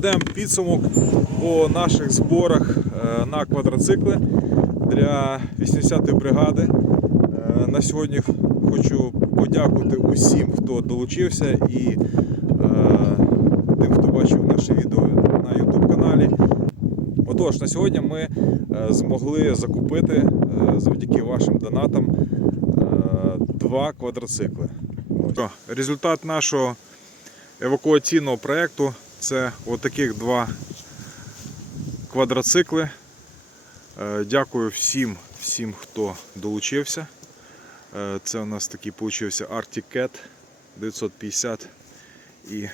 підведемо підсумок по наших зборах е, на квадроцикли для 80-ї бригади. Е, На сьогодні хочу подякувати усім, хто долучився і е, тим, хто бачив наше відео на YouTube каналі. Отож, на сьогодні ми змогли закупити завдяки вашим донатам два квадроцикли. Результат нашого евакуаційного проєкту це отаких два квадроцикли. Е, Дякую всім, всім, хто долучився. Е, Це у нас такий получився Arctic Cat 950 і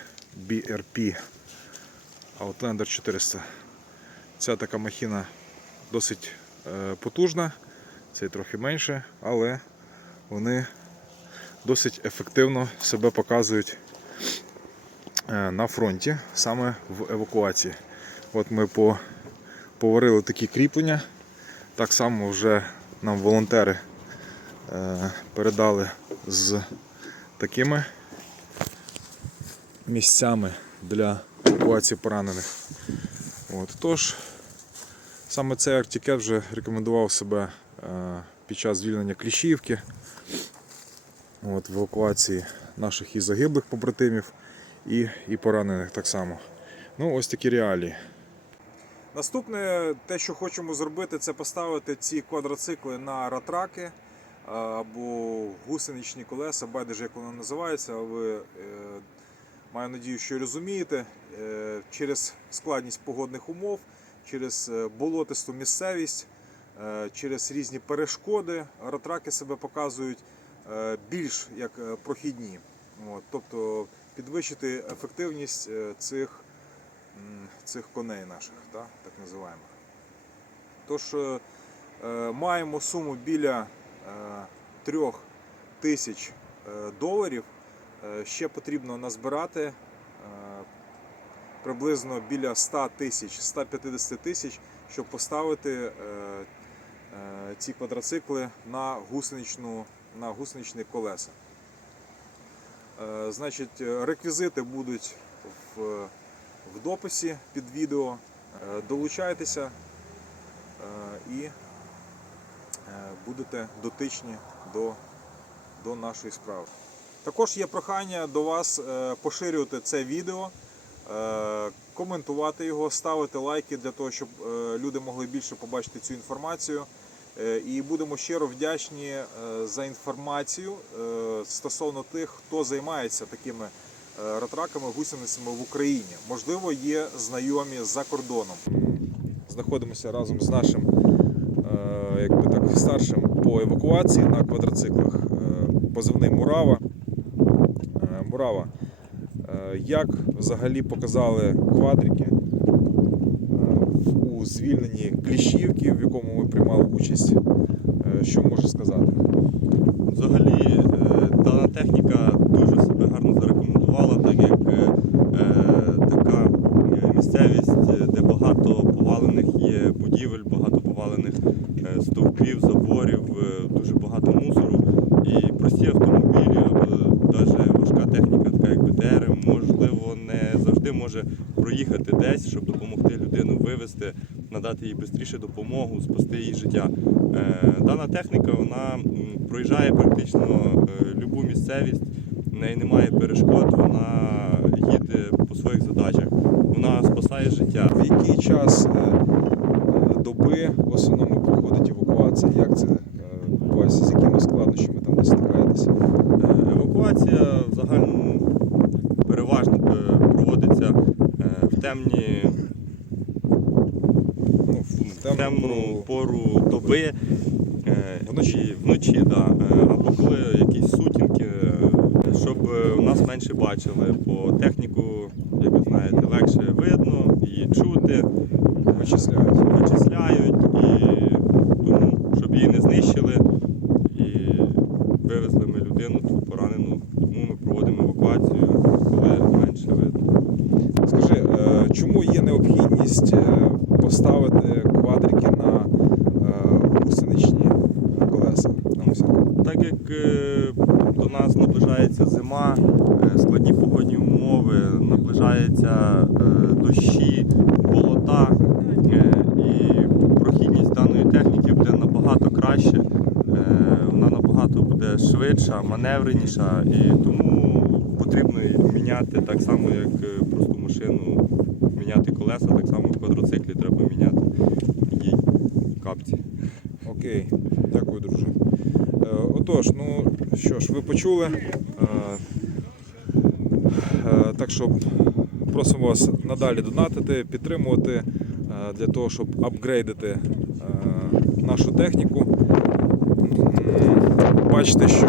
BRP Outlander 400. Ця така махіна досить е, потужна, цей трохи менше, але вони досить ефективно себе показують на фронті, саме в евакуації. От ми поварили такі кріплення. Так само вже нам волонтери е, передали з такими місцями для евакуації поранених. От, тож, саме цей Артікет вже рекомендував себе е, під час звільнення Кліщівки, от, в евакуації наших і загиблих побратимів, і, і поранених так само. Ну, ось такі реалії. Наступне, те, що хочемо зробити, це поставити ці квадроцикли на ратраки е, або гусеничні колеса, байдуже як воно називається, ви е, маю надію, що розумієте, е, через складність погодних умов, через болотисту місцевість, через різні перешкоди, ратраки себе показують більш як прохідні. Тобто підвищити ефективність е, цих, цих коней наших, так, так називаємо. Тож е, е, маємо суму біля е, трьох тисяч доларів. Ще потрібно назбирати приблизно біля 100 тисяч, 150 тисяч, щоб поставити ці квадроцикли на, гусеничну, на колеса. Е, Значить, реквізити будуть в, в дописі під відео. Е, Долучайтеся е, і будете дотичні до, до нашої справи. Також є прохання до вас поширювати це відео, коментувати його, ставити лайки для того, щоб люди могли більше побачити цю інформацію. Е, І будемо щиро вдячні е, за інформацію е, стосовно тих, хто займається такими ратраками, гусеницями в Україні. Можливо, є знайомі за кордоном. Знаходимося разом з нашим якби так, старшим по евакуації на квадроциклах. Позивний Мурава. Мурава, як взагалі показали квадрики е, у звільненні Кліщівки, в якому ми приймали участь? Е, Що можеш сказати? Взагалі, е, дана техніка дуже себе гарно зарекомендувала, так як е, е, така е, місцевість, е, де багато повалених є будівель, багато повалених е, стовпів, заборів, е, дуже багато мусору. І прості автомобілі або навіть важка техніка, така як БТР, можливо, не завжди може проїхати десь, щоб допомогти людину вивезти, надати їй швидше допомогу, спасти її життя. Е, Дана техніка вона проїжджає практично е, любу місцевість, в неї немає перешкод, вона їде по своїх задачах, вона спасає життя. В який час е, доби в основному проходить евакуація? Як це відбувається? З якими складнощами там ви стикаєтеся? Евакуація темні Ну, в темну темну пору. доби. е, Вночі. Вночі, да. Е, Або коли якісь сутінки, е, щоб нас менше бачили. По техніку, як ви знаєте, легше видно, її чути, Вичисляють. вичисляють і тому, щоб її не знищили. І вивезли ми людину ту поранену, тому ми проводимо евакуацію, коли менше видно. Скажи, е, чому є необхідність е, поставити квадрики на е, гусеничні колеса? На ось. Так як е, до нас наближається зима, е, складні погодні умови, наближаються е, дощі, болота, е, і прохідність даної техніки буде набагато краще. Вона набагато буде швидша, маневреніша, і тому потрібно міняти так само, як просту машину міняти колеса, так само в квадроциклі треба міняти їй капці. Окей, дякую, друже. Е, Отож, ну що ж, ви почули. Е, е, Так що просимо вас надалі донатити, підтримувати для того, щоб апгрейдити нашу техніку. Бачите, що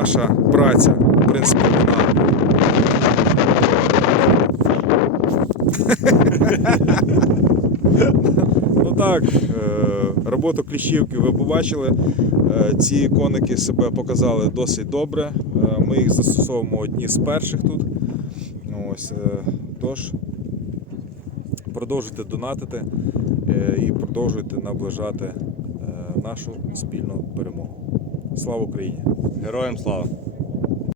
наша праця, в принципі, вона Ну так, роботу кліщівки ви побачили. Е, Ці коники себе показали досить добре. Е, Ми їх застосовуємо одні з перших тут. Ось, е, тож, продовжуйте донатити і продовжуйте наближати нашу спільну перемогу. Слава Україні! Героям слава!